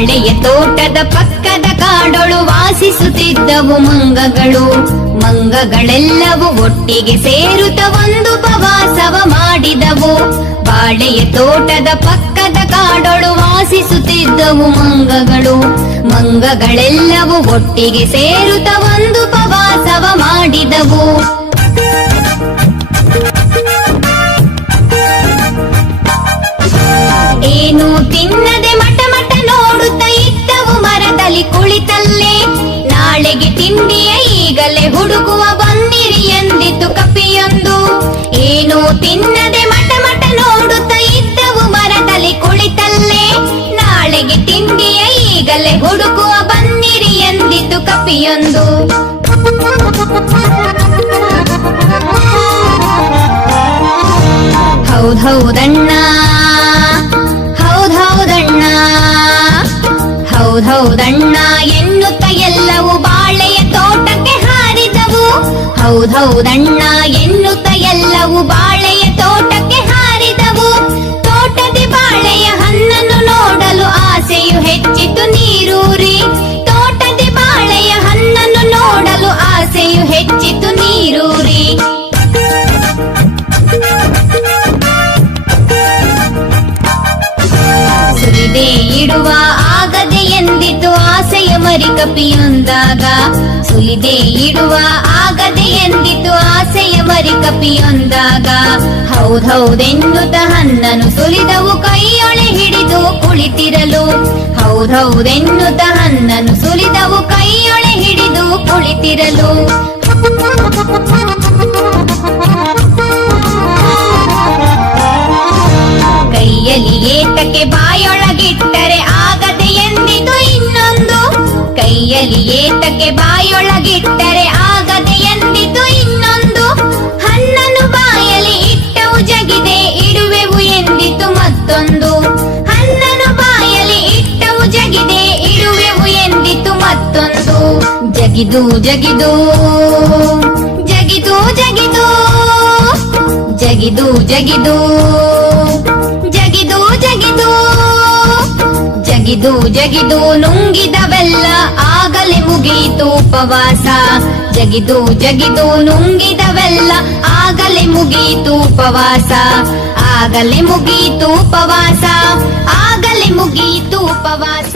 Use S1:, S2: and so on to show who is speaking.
S1: ಬಾಳೆಯ ತೋಟದ ಪಕ್ಕದ ಕಾಡೊಳು ವಾಸಿಸುತ್ತಿದ್ದವು ಮಂಗಗಳು. ಮಂಗಗಳೆಲ್ಲವೂ ಒಟ್ಟಿಗೆ ಸೇರುತ್ತ ಒಂದು ಪ್ರವಾಸವ ಮಾಡಿದವು. ಬಾಳೆಯ ತೋಟದ ಪಕ್ಕದ ಕಾಡೊಳು ವಾಸಿಸುತ್ತಿದ್ದವು ಮಂಗಗಳು. ಮಂಗಗಳೆಲ್ಲವೂ ಒಟ್ಟಿಗೆ ಸೇರುತ್ತ ಒಂದು ಪ್ರವಾಸವ ಮಾಡಿದವು. ನಾಳೆಗೆ ತಿಂಡಿಯ ಈಗಲೇ ಹುಡುಗುವ ಬಂದಿರಿ ಎಂದಿತು ಕಪಿಯೊಂದು. ಏನು ತಿನ್ನದೆ ಮಟ ಮಟ ನೋಡುತ್ತ ಇದ್ದವು ಮರದಲ್ಲಿ ಕುಳಿತಲ್ಲೇ. ನಾಳೆಗೆ ತಿಂಡಿಯ ಈಗಲೇ ಹುಡುಕುವ ಬಂದಿರಿ ಎಂದಿತು ಕಪಿಯೊಂದು. ಹೌದೌದಣ್ಣ ಹೌದೌದಣ್ಣ ಹೌದೌದಣ್ಣ ಹೌದೌದಣ್ಣ, ಎನ್ನುತ್ತ ಎಲ್ಲವೂ ಬಾಳೆಯ ತೋಟಕ್ಕೆ ಹಾರಿದವು. ತೋಟದಿ ಬಾಳೆಯ ಹಣ್ಣನ್ನು ನೋಡಲು ಆಸೆಯು ಹೆಚ್ಚಿತು ನೀರೂರಿ. ತೋಟದಿ ಬಾಳೆಯ ಹಣ್ಣನ್ನು ನೋಡಲು ಆಸೆಯು ಹೆಚ್ಚಿತು ನೀರೂರಿ. ಸುರಿದೆ ಇಡುವ ಆಸೆಯ ಮರಿ ಕಪಿಯೊಂದಾಗ ಸುಲಿದೆ ಇಡುವ ಆಗದೆ ಎಂದಿತು ಆಸೆಯ ಮರಿ ಕಪಿಯೊಂದಾಗ. ಹೌದೌದೆಂದು ಹನ್ನನು ಸುಲಿದವು ಕೈಯೊಳೆ ಹಿಡಿದು ಕುಳಿತಿರಲು. ಹೌದೌದೆಂದು ಹನ್ನನು ಸುಲಿದವು ಕೈಯೊಳೆ ಹಿಡಿದು ಕುಳಿತಿರಲು. ಕೈಯಲ್ಲಿ ಏತಕ್ಕೆ ಬಾಯೊಳಗಿಟ್ಟರೆ ಕೈಯಲ್ಲಿ ಏತಕ್ಕೆ ಬಾಯೊಳಗಿಟ್ಟರೆ ಆಗದೆ ಎಂದಿತು ಇನ್ನೊಂದು? ಹಣ್ಣನ್ನು ಬಾಯಲ್ಲಿ ಇಟ್ಟವು ಜಗಿದೆ, ಇಡುವೆವು ಎಂದಿತು ಮತ್ತೊಂದು? ಹಣ್ಣನ್ನು ಬಾಯಲ್ಲಿ ಇಟ್ಟವು ಜಗಿದೆ, ಇಡುವೆವು ಎಂದಿತು ಮತ್ತೊಂದು? ಜಗಿದು ಜಗಿದು ಜಗಿದು ಜಗಿದು ಜಗಿದು ಜಗಿದು. ಜಗಿದು ಜಗಿದು ನುಂಗಿದವೆಲ್ಲ ಆಗಲಿ ಮುಗೀತು ಉಪವಾಸ. ಜಗಿದು ಜಗಿದು ನುಂಗಿದವೆಲ್ಲ ಆಗಲಿ ಮುಗೀತು ಉಪವಾಸ. ಆಗಲೇ ಮುಗೀತು ಉಪವಾಸ. ಆಗಲೇ ಮುಗೀತು ಉಪವಾಸ.